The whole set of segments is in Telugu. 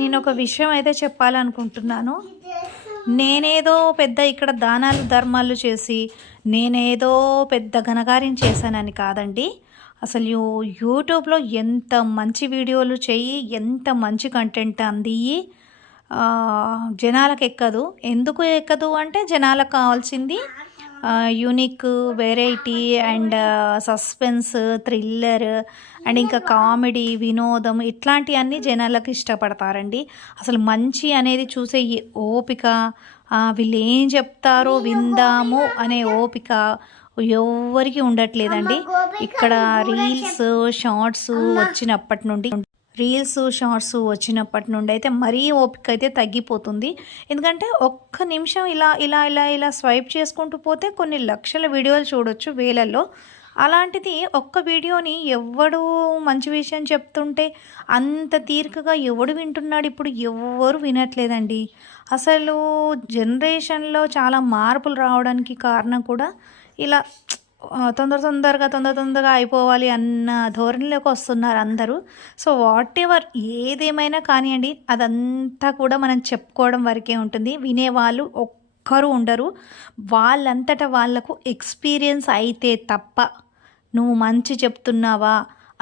నేను ఒక విషయం అయితే చెప్పాలనుకుంటున్నాను. నేనేదో పెద్ద ఇక్కడ దానాలు ధర్మాలు చేసి నేనేదో పెద్ద ఘనకార్యం చేశానని కాదండి. అసలు యూట్యూబ్లో ఎంత మంచి వీడియోలు చెయ్యి, ఎంత మంచి కంటెంట్ అందియ్యి జనాలకు ఎక్కదు. ఎందుకు ఎక్కదు అంటే జనాలకు కావాల్సింది unique, variety and suspense, thriller and ఇంకా కామెడీ, వినోదం ఇట్లాంటివన్నీ జనాలకు ఇష్టపడతారండి. అసలు మంచి అనేది చూసే ఈ ఓపిక, వీళ్ళు ఏం చెప్తారో విందాము అనే ఓపిక ఎవ్వరికి ఉండట్లేదండి. ఇక్కడ షార్ట్స్ వచ్చినప్పటి నుండి అయితే మరీ ఓపిక అయితే తగ్గిపోతుంది. ఎందుకంటే ఒక్క నిమిషం ఇలా ఇలా ఇలా ఇలా స్వైప్ చేసుకుంటూ పోతే కొన్ని లక్షల వీడియోలు చూడొచ్చు, వేలల్లో. అలాంటిది ఒక్క వీడియోని ఎవడు మంచి విషయం చెప్తుంటే అంత తీరికగా ఎవడు వింటున్నాడు? ఇప్పుడు ఎవ్వరు వినట్లేదండి. అసలు జనరేషన్లో చాలా మార్పులు రావడానికి కారణం కూడా ఇలా తొందరగా అయిపోవాలి అన్న ధోరణిలోకి వస్తున్నారు అందరూ. సో వాట్ ఎవర్ ఏదేమైనా కానివ్వండి, అదంతా కూడా మనం చెప్పుకోవడం వరకే ఉంటుంది. వినేవాళ్ళు ఒక్కరు ఉండరు. వాళ్ళంతటా వాళ్ళకు ఎక్స్పీరియన్స్ అయితే తప్ప నువ్వు మంచి చెప్తున్నావా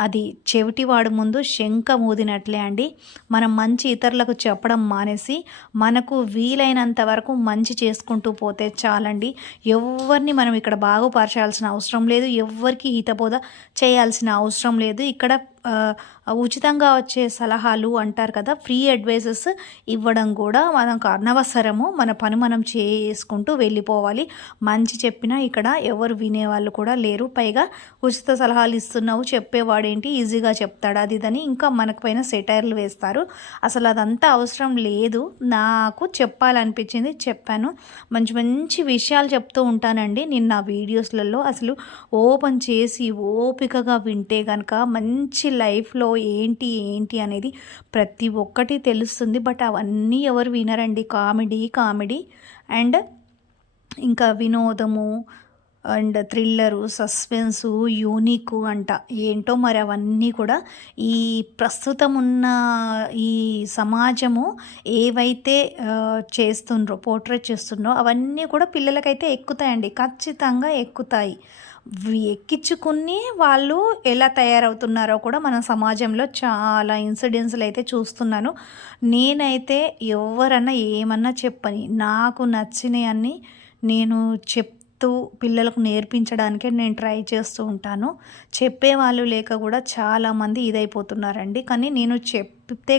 అది చెవిటివాడు ముందు శంఖ మూదినట్లే అండి. మనం మంచి ఇతరులకు చెప్పడం మానేసి మనకు వీలైనంత వరకు మంచి చేసుకుంటూ పోతే చాలండి. ఎవరిని మనం ఇక్కడ బాగుపరచాల్సిన అవసరం లేదు, ఎవ్వరికి హితబోధ చేయాల్సిన అవసరం లేదు. ఇక్కడ ఉచితంగా వచ్చే సలహాలు అంటారు కదా, ఫ్రీ అడ్వైజెస్ ఇవ్వడం కూడా మనకు అనవసరము. మన పని మనం చేసుకుంటూ వెళ్ళిపోవాలి. మంచి చెప్పినా ఇక్కడ ఎవరు వినేవాళ్ళు కూడా లేరు. పైగా ఉచిత సలహాలు ఇస్తున్నావు, చెప్పేవాడేంటి ఈజీగా చెప్తాడు అది ఇదని ఇంకా మనకు పైన సెటైర్లు వేస్తారు. అసలు అదంతా అవసరం లేదు. నాకు చెప్పాలనిపించింది చెప్పాను. మంచి మంచి విషయాలు చెప్తూ ఉంటానండి నేను నా వీడియోస్లలో. అసలు ఓపెన్ చేసి ఓపికగా వింటే కనుక మంచి లైఫ్లో ఏంటి అనేది ప్రతి ఒక్కటి తెలుస్తుంది. బట్ అవన్నీ ఎవరు వినరండి. కామెడీ అండ్ ఇంకా వినోదము అండ్ థ్రిల్లరు, సస్పెన్సు, యూనిక్ అంట ఏంటో మరి అవన్నీ కూడా ఈ ప్రస్తుతం ఉన్న ఈ సమాజము ఏవైతే చేస్తుండ్రో, పోర్ట్రేట్ చేస్తుండ్రో అవన్నీ కూడా పిల్లలకైతే ఎక్కుతాయండి, ఖచ్చితంగా ఎక్కుతాయి. ఎక్కించుకుని వాళ్ళు ఎలా తయారవుతున్నారో కూడా మన సమాజంలో చాలా ఇన్సిడెంట్స్లు అయితే చూస్తున్నాను. నేనైతే ఎవరన్నా ఏమన్నా చెప్పని నాకు నచ్చినవన్నీ నేను పిల్లలకు నేర్పించడానికే నేను ట్రై చేస్తూ ఉంటాను. చెప్పేవాళ్ళు లేక కూడా చాలామంది ఇదైపోతున్నారండి. కానీ నేను చెప్తే